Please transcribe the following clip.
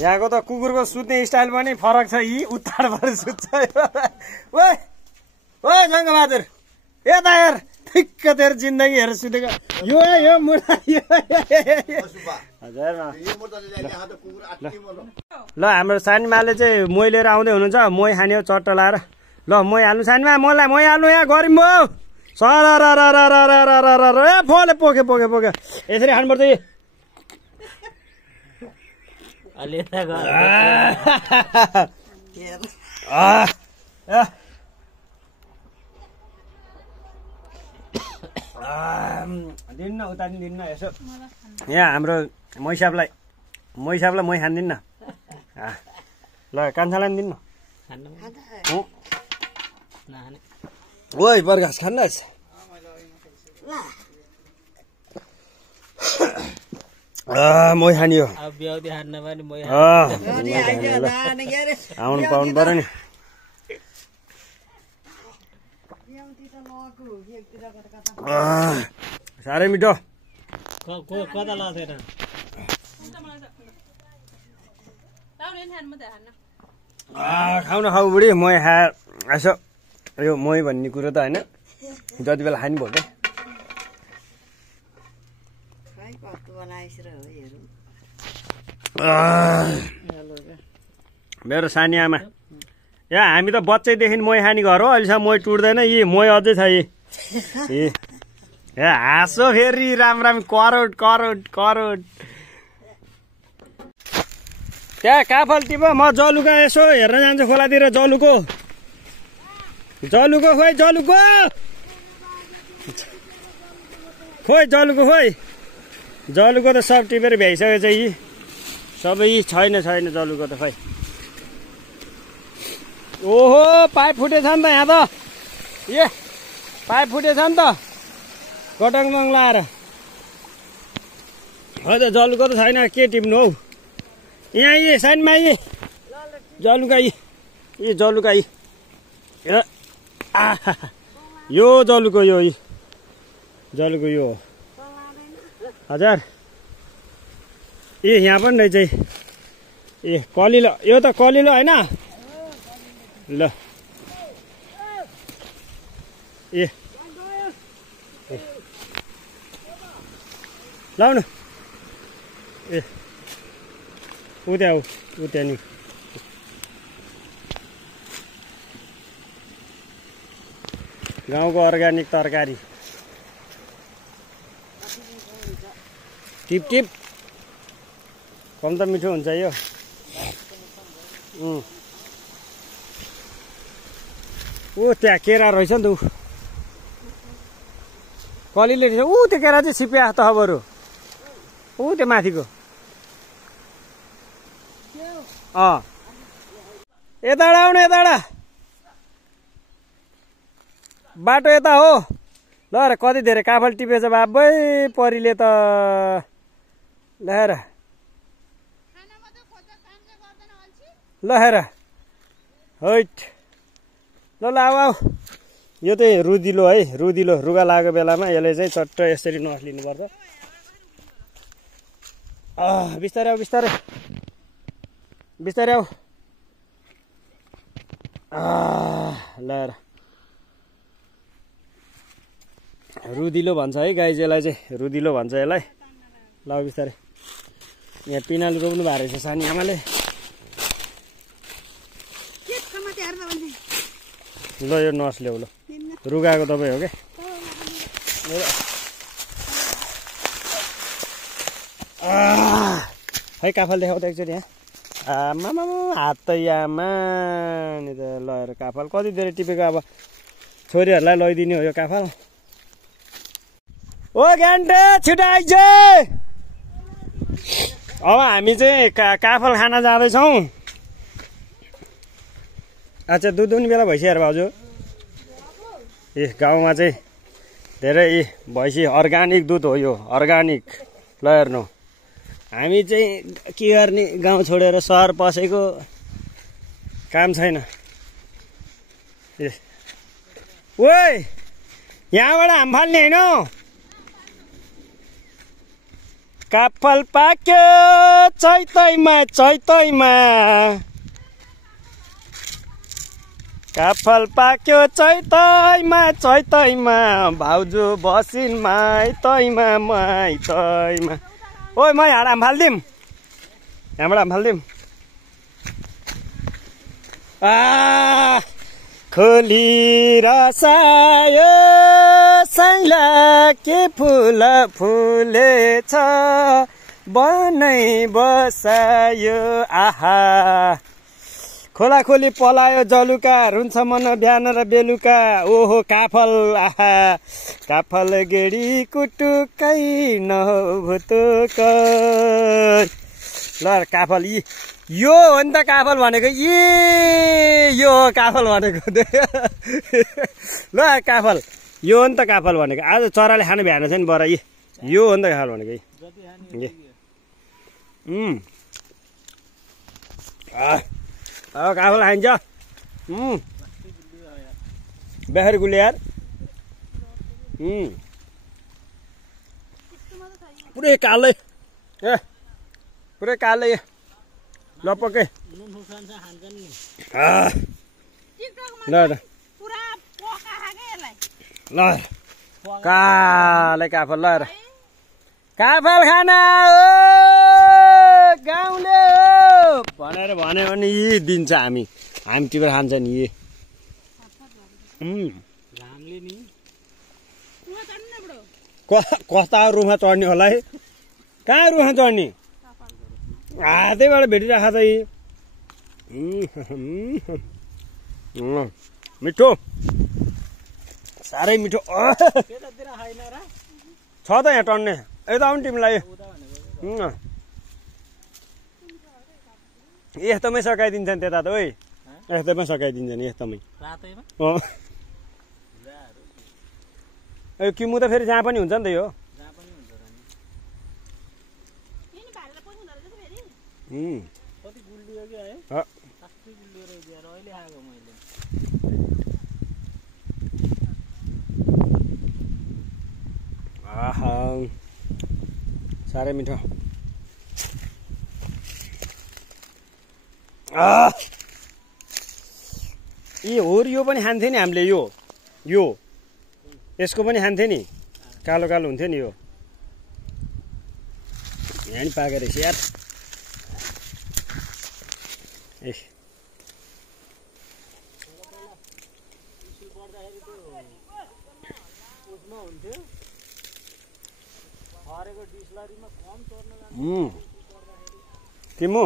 यहाँको त कुकुरको सुत्ने स्टाइल पनि फरक छ यी उत्ताडबाट सुत्छ ओए ओए जङ्गबहादुर यता हेर ठिक्क तेरो जिन्दगी हेरेर सुतेको यो मुढा ल हाम्रो सानीमाले चाहिँ मोही लिएर आउँदै हुनुहुन्छ मोही खाने हो चट्ट लाएर ल मोही हाल्नु सानीमा मलाई मोही हाल्नु यहाँ गरिम भयो सर ए फोले पोके पोके पोके यसरी खानुपर्छ दिन्न उता नि दिन्न यसो यहाँ हाम्रो मैसाबलाई मै खान्दिन्न ल कान्छालाई पनि दिन्न ओइ बर्गास खान्नस् मै खानी हो आउनु पाउनु पर्यो नि साह्रै मिठो खाउन खाऊ बुढी मै खाएर यसो यो मै भन्ने कुरो त होइन जति बेला खानु भयो क्या मेरो सानी आमा यहाँ हामी त बच्चैदेखि मै खाने घर हो अहिलेसम्म मै टुट्दैन यी मै अझै छ यी हाँसो फेरि राम करोड करोड करोड त्यहाँ काफल टिप म जलुका यसो हेर्न जान्छु खोलातिर जलुको खोइ जलुको त सब टिपेर भ्याइसकेछ यी सबै छैन जलुको त खै ओहो पाइप फुटेछ नि त यहाँ त पाइप फुटेछ नि त कटङमङ लाएर हजुर जलुको त छैन के टिप्नु हौ यहाँ यी साइडमा जलुका यो जलुको यो हो हजुर यहाँ पनि रहेछ कलिलो यो त कलिलो होइन ल लाउनु उता नि गाउँको अर्ग्यानिक तरकारी टिप कम त मिठो हुन्छ यो त्यहाँ केरा रहेछ नि त कलिले रहेछ त्यो केरा चाहिँ सिप्या त खबरु त्यो माथिको यताडा आउनु यताडा बाटो यता हो ल हेर कति धेरै काफल टिपेछ बाबै परीले त ल हेर हैट ल आऊ यो चाहिँ रुदिलो है रुगा लागेको बेलामा यसले चाहिँ चट्ट यसरी नस्लिनु पर्छ बिस्तारै आऊ ल हेर रुदिलो भन्छ है गाई जेलाई चाहिँ रुदिलो भन्छ यसलाई ल बिस्तारै यहाँ पिनालु रोप्नु भएको रहेछ सानी आमाले ल यो नस्ल्याउ ल रुगाको दबाई हो क्या है काफल देखाउ त एकचोटि यहाँ आमा हात त आमा नि त ल हेर काफल कति धेरै टिपेको अब छोरीहरूलाई लैदिने हो यो काफल ओ घन्टे छिटो आइज अब हामी चाहिँ काफल खान जाँदैछौँ अच्छा दुध दुने बेला भइसक्यो यार भाउजू गाउँमा चाहिँ धेरै भैँसी अर्ग्यानिक दुध हो यो अर्ग्यानिक ल हेर्नु हामी चाहिँ के गर्ने गाउँ छोडेर सहर पसेको काम छैन ओइ यहाँबाट हाम फाल्ने होइन काफल पाक्यो चैतैमा चैतैमा काफल पाक्यो चैतैमा चैतैमा भाउजू बसिन् माइतैमा माइतैमा ओइ मै हाडा फाल्दिम यहाँबाट फाल्दिम खोली रसायो साइला के फुल फुलेछ बनै बसायो आहा खोला खोली पलायो जलुका रुन्छ मन बिहान र बेलुका ओहो काफल आहा काफल गेडी कुटुकै नभुतुक ल काफल यो हो नि त काफल भनेको यो हो काफल भनेको ल काफल यो हो नि त काफल भनेको आज चराले खानु भ्याएन छ नि बरा यो हो नि त काफल भनेको काफल खाइन्छ बेहर गुले यार पुरै कालै पुरै कालै लपके ल ल कालै काफल ल काफल खाना गाउँले हो भनेर भन्यो भने यी दिन्छ हामी तिर खान्छ नि कस्ता रुखमा चढ्ने होला है कहाँ रुखमा चढ्ने हातैबाट भेटिरहेको छ मिठो साह्रै मिठो छ त यहाँ टन्ने यता आउनु तिमीलाई यस्तोमै सकाइदिन्छ नि त्यता त ओइ यस्तोमै सकाइदिन्छ नि यस्तोमै किमु त फेरि जहाँ पनि हुन्छ नि त यो आहा साह्रै मिठो यो पनि खान्थ्यो नि हामीले यो यसको पनि खान्थ्यो नि कालो कालो हुन्थ्यो नि यो यहाँ नि पाकेर रहेछ यार किमु